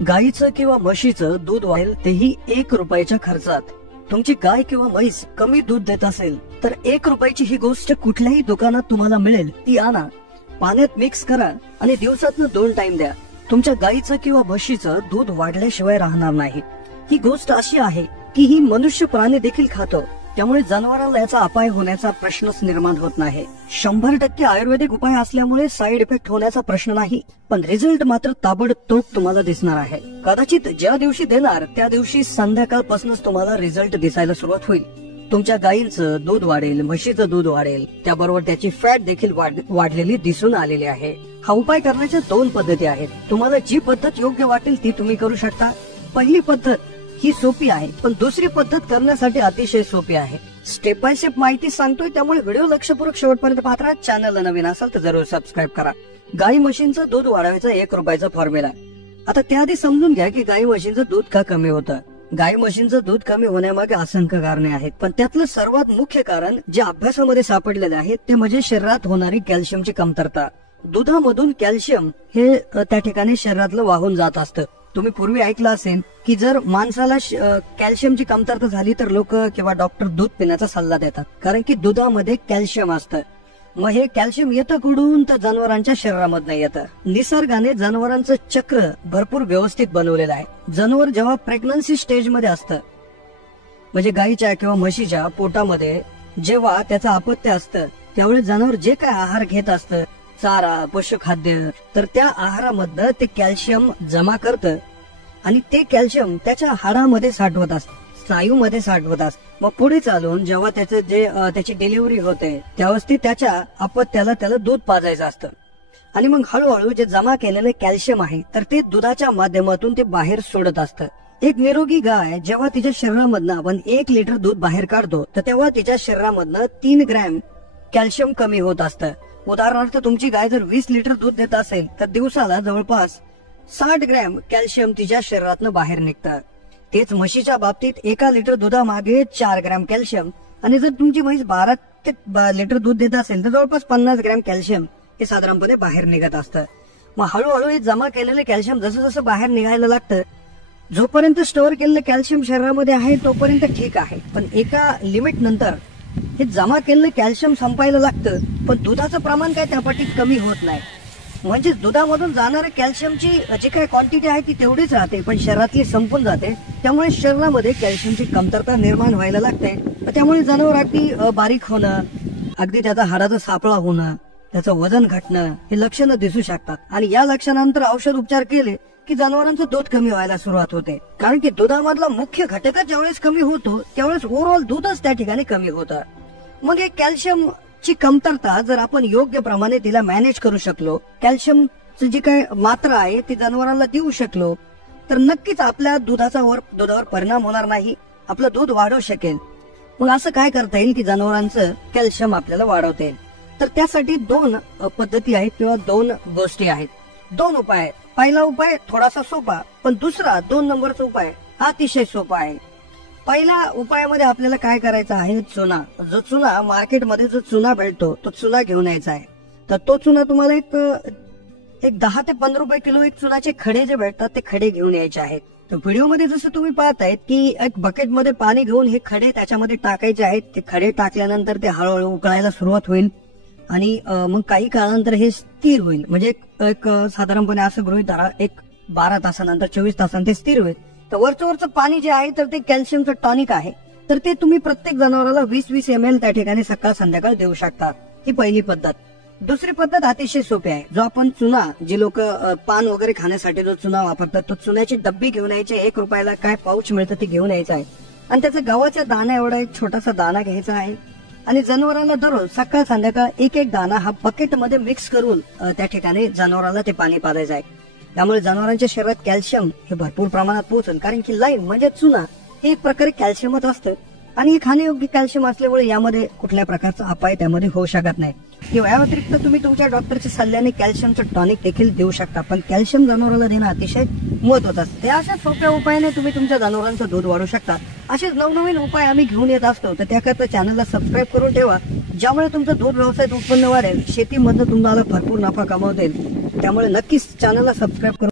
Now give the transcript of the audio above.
गाईचं किंवा म्हशीचं दूध वाढेल तेही 1 रुपयाच्या खर्चात. तुमची गाय किंवा म्हैस कमी दूध देत असेल तर 1 रुपयाची ही गोष्ट कुठल्याही दुकानात तुम्हाला मिळेल ती आणा, पाण्यात मिक्स करा आणि दिवसातनं 2 टाइम द्या. तुमच्या गाईचं किंवा म्हशीचं दूध वाढल्याशिवाय राहणार नाही. ही गोष्ट अशी आहे की ही मनुष्य प्राणी देखील खातो, त्यामुळे जनावरांना याचा अपाय होण्याचा प्रश्नच निर्माण होत नाही. 100% आयुर्वेदिक उपाय असल्यामुळे साईड इफेक्ट होण्याचा प्रश्न नाही, पण रिझल्ट मात्र ताबडतोब तुम्हाला दिसणार आहे. कदाचित ज्या दिवशी देणार त्या दिवशी संध्याकाळपासूनच तुम्हाला रिझल्ट दिसायला सुरुवात होईल. तुमच्या गायींचं दूध वाढेल, म्हशीचं दूध वाढेल, त्याबरोबर त्याची फॅट देखील वाढलेली दिसून आलेली आहे. हा उपाय करण्याच्या 2 पद्धती आहेत. तुम्हाला जी पद्धत योग्य वाटेल ती तुम्ही करू शकता. पहिली पद्धत ही सोपी आहे, पण दुसरी पद्धत करण्यासाठी अतिशय सोपी आहे. स्टेप बाय स्टेप माहिती सांगतोय, त्यामुळे व्हिडिओ लक्षपूर्वक शेवटपर्यंत पाहता. चॅनलला नवीन असाल तर जरूर सबस्क्राईब करा. गाई म्हशींचं दूध वाढवायचं 1 रुपयाचा फॉर्म्युला. आता त्याआधी समजून घ्या की गाई म्हशींचं दूध का कमी होतं. गाई म्हशींचं दूध कमी होण्यामागे असंख्य कारणे आहेत, पण त्यातलं सर्वात मुख्य कारण जे अभ्यासामध्ये सापडलेले आहे ते म्हणजे शरीरात होणारी कॅल्शियमची कमतरता. दुधामधून कॅल्शियम हे त्या ठिकाणी शरीरातलं वाहून जात असतं. तुम्ही पूर्वी ऐकलं असेल की जर माणसाला कॅल्शियमची कमतरता झाली तर लोक किंवा डॉक्टर दूध पिण्याचा सल्ला देतात, कारण की दुधामध्ये कॅल्शियम असतं. मग हे कॅल्शियम येतं कुठून तर जनावरांच्या शरीरामधनं येतं. निसर्गाने जनावरांचं चक्र भरपूर व्यवस्थित बनवलेलं आहे. जनावर जेव्हा प्रेग्नन्सी स्टेज मध्ये असतं, म्हणजे गाईच्या किंवा म्हशीच्या पोटामध्ये जेव्हा त्याचं अपत्य असतं, त्यावेळी जनावर जे काय आहार घेत असतं, चारा, पशुखाद्य, तर त्या आहारामधनं ते कॅल्शियम जमा करतं आणि ते कॅल्शियम त्याच्या हाडामध्ये साठवत असतं, स्नायूमध्ये साठवत असतं. मग पुढे चालून जेव्हा त्याची डिलिव्हरी होते त्यावेळेस ते त्याच्या अपत्याला दूध पाजायचं असतं आणि मग हळूहळू जे जमा केलेले कॅल्शियम आहे तर ते दुधाच्या माध्यमातून ते बाहेर सोडत असतं. एक निरोगी गाय जेव्हा तिच्या शरीरामधनं आपण 1 लिटर दूध बाहेर काढतो तर तेव्हा तिच्या शरीरामधनं 3 ग्रॅम कॅल्शियम कमी होत असतं. उदाहरणार्थ तुमची गाय जर 20 लिटर दूध देत असेल तर दिवसाला जवळपास 60 ग्रॅम कॅल्शियम तिच्या शरीरातनं बाहेर निघतं. तेच म्हशीच्या बाबतीत 1 लिटर दुधामागे 4 ग्रॅम कॅल्शियम, आणि जर तुमची म्हैस 12 लिटर दूध देत असेल तर जवळपास 50 ग्रॅम कॅल्शियम हे साधारणपणे बाहेर निघत असतं. मग हळूहळू हे जमा केलेलं कॅल्शियम जसं जसं बाहेर निघायला लागतं, जोपर्यंत स्टोअर केलेलं कॅल्शियम शरीरामध्ये आहे तोपर्यंत ठीक आहे, पण एका लिमिट नंतर हे जमा केलेलं कॅल्शियम संपायला लागतं, पण दुधाचं प्रमाण काय त्यापटी कमी होत नाही. म्हणजे दुधामधून जाणाऱ्या कॅल्शियमची जी काही क्वांटिटी आहे ती तेवढीच राहते, पण शरीरातली संपून जाते. त्यामुळे शरीरामध्ये कॅल्शियमची कमतरता निर्माण व्हायला लागते. त्यामुळे जनावर अगदी बारीक होणं, अगदी त्याचा हाडाचा सापळा होणं, त्याचं वजन घटणं हे लक्षणं दिसू शकतात. आणि या लक्षणानंतर औषध उपचार केले की जनावरांचं दूध कमी व्हायला सुरुवात होते, कारण की दुधामधला मुख्य घटकच ज्यावेळेस कमी होतो त्यावेळेस ओव्हरऑल दूधच त्या ठिकाणी कमी होतं. मग हे कॅल्शियम ची कमतरता जर आपण योग्य प्रमाणे तिला मॅनेज करू शकलो, कॅल्शियमची जी काही मात्रा आहे ती जनावरांना देऊ शकलो, तर नक्कीच आपल्या दुधावर परिणाम होणार नाही, आपलं दूध वाढवू शकेल. मग असं काय करता येईल की जनावरांचं कॅल्शियम आपल्याला वाढवता येईल. तर त्यासाठी 2 पद्धती आहेत किंवा 2 गोष्टी आहेत, 2 उपाय आहेत. पहिला उपाय थोडासा सोपा, पण दुसरा 2 नंबरचा उपाय अतिशय सोपा आहे. पहिल्या उपायामध्ये आपल्याला काय करायचं आहे, चुना. जो चुना मार्केटमध्ये जो चुना भेटतो तो चुना घेऊन यायचा आहे. तर तो चुना तुम्हाला एक 10 ते 15 रुपये किलो एक चुनाचे खडे जे भेटतात ते खडे घेऊन यायचे आहेत. तर व्हिडिओमध्ये जसं तुम्ही पाहतायत की एक बकेटमध्ये पाणी घेऊन हे खडे त्याच्यामध्ये टाकायचे आहेत. ते खडे टाकल्यानंतर ते हळूहळू उकळायला सुरुवात होईल आणि मग काही काळानंतर हे स्थिर होईल. म्हणजे एक साधारणपणे असं गृहीत धरा, एक 12 तासानंतर 24 तासांत ते स्थिर होईल. तर वरचं पाणी जे आहे तर ते कॅल्शियमचं टॉनिक आहे, तर ते तुम्ही प्रत्येक जनावराला 20-20 ml त्या ठिकाणी सकाळ संध्याकाळ देऊ शकता. ही पहिली पद्धत. दुसरी पद्धत अतिशय सोपी आहे. जो आपण चुना, जे लोक पान वगैरे खाण्यासाठी जो चुना वापरतात तो चुन्याची डब्बी घेऊन यायची. 1 रुपयाला काय पाऊच मिळतं ते घेऊन यायचं आहे आणि त्याचा गव्हाच्या दाणा एवढा एक छोटासा दाणा घ्यायचा आहे आणि जनावरांना दररोज सकाळ संध्याकाळ 1-1 दाणा हा बकेटमध्ये मिक्स करून त्या ठिकाणी जनावरांना ते पाणी पाजायचं आहे. त्यामुळे जनावरांच्या शरीरात कॅल्शियम हे भरपूर प्रमाणात पोहोचेल, कारण की लाईम म्हणजे चुना हे एक प्रकारे कॅल्शियमच असतं आणि हे खाण्यायोग्य कॅल्शियम असल्यामुळे यामध्ये कुठल्या प्रकारचा अपाय त्यामध्ये होऊ शकत नाही. या व्यतिरिक्त तुम्ही तुमच्या डॉक्टरच्या सल्ल्याने कॅल्शियमचं टॉनिक देखील देऊ शकता, पण कॅल्शियम जनावराला देणं अतिशय महत्वाचं असतं. त्या अशा सोप्या उपायाने तुम्ही तुमच्या जनावरांचं दूध वाढवू शकता. असेच नवनवीन उपाय आम्ही घेऊन येत असतो, तर त्याकरता चॅनलला सबस्क्राईब करून ठेवा, ज्यामुळे तुमचं दूध व्यवसायात उत्पन्न वाढेल, शेतीमधनं तुम्हाला भरपूर नफा कमावता येईल. त्यामुळे नक्कीच चॅनलला सबस्क्राईब करून